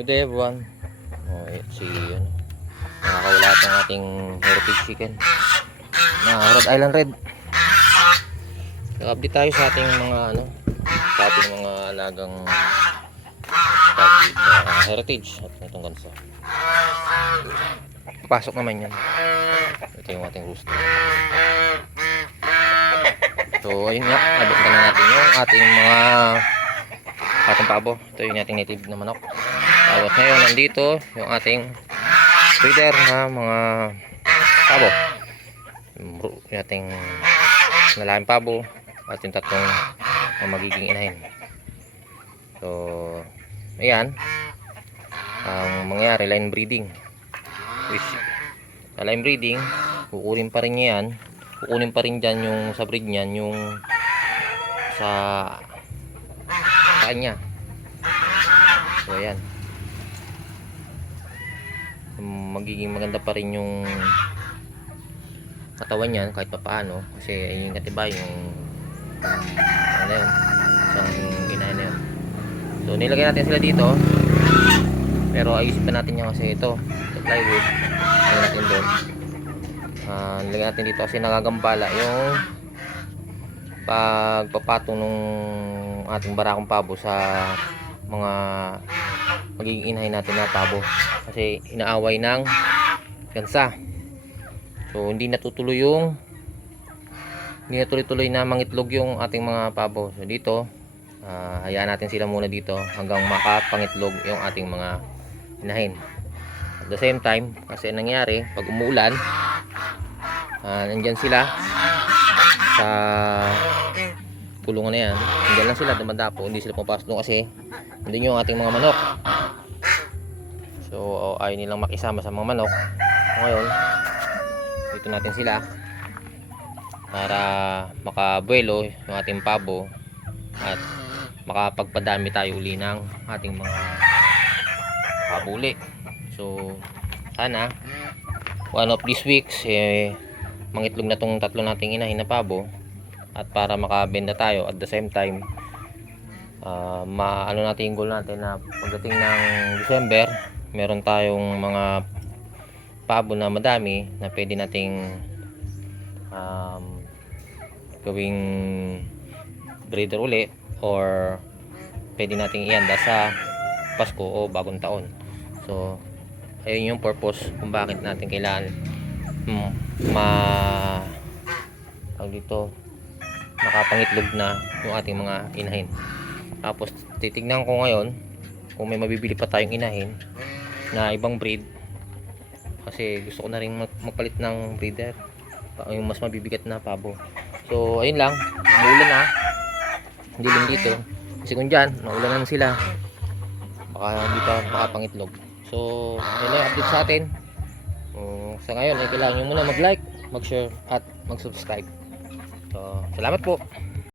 Good day everyone. Oh, eh, si ano, nakakaulat ng ating heritage chicken. Na Rhode Island Red. Nag-update tayo sa ating mga ano, sa ating mga alagang uh, heritage at itong ganso. Pasok naman yan. Ito yung ating rooster. So, ayun nga, nabuktan na natin yung ating mga patong pabo. Ito yung ating native na manok. Tapos ngayon, nandito yung ating breeder na mga pabo. Yung ating malaking pabo at yung tatlong mga magiging inahin. So, ayan. Ang mangyayari, line breeding. Which, sa line breeding, kukunin pa rin yan. Kukunin pa rin dyan yung sa breed niyan, yung sa kanya. So, ayan. Um, Magiging maganda pa rin yung katawan niyan kahit papaano. Kasi yung katibay yung ano na yun isang inahin na yun. So nilagay natin sila dito. Pero ayusin pa natin yan kasi ito ito plywood. Nilagay natin doon. Ah, nilagay natin dito kasi nagagambala yung pagpapatong nung ating barakong pabo sa mga magiging inahin natin na pabo kasi inaaway ng gansa so hindi natutuloy yung hindi natuloy-tuloy na mangitlog yung ating mga pabo. So dito ah, hayaan natin sila muna dito hanggang makapangitlog yung ating mga inahin. At the same time kasi nangyari pag umuulan ah, nandyan sila sa kulungan na yan. Nandyan lang sila dumadapo hindi sila pumapasok kasi hindi yung ating mga manok. So ayaw nilang makisama sa mga manok. Ngayon dito natin sila para makabuelo yung ating pabo at makapagpadami tayo uli ng ating mga pabuli. So sana one of these weeks eh, mangitlog na tong tatlo nating inahin na pabo at para makabenta tayo at the same time ah, maano natin yung goal natin na pagdating ng December meron tayong mga pabo na madami na pwede nating um, gawing breeder uli or pwede nating ianda sa Pasko o bagong taon. So ayun yung purpose kung bakit natin kailangan mm, ma tawag dito nakapangitlog na yung ating mga inahin. Tapos titignan ko ngayon kung may mabibili pa tayong inahin na ibang breed. Kasi gusto ko na rin mag- magpalit ng breeder. Pa- yung mas mabibigat na pabo. So ayun lang. Umulan na. Hindi lang dito. Kasi kung dyan naulanan sila. Baka hindi pa makapangitlog. So yun lang update sa atin. Um, sa ngayon ay kailangan nyo muna mag like mag share at mag subscribe so salamat po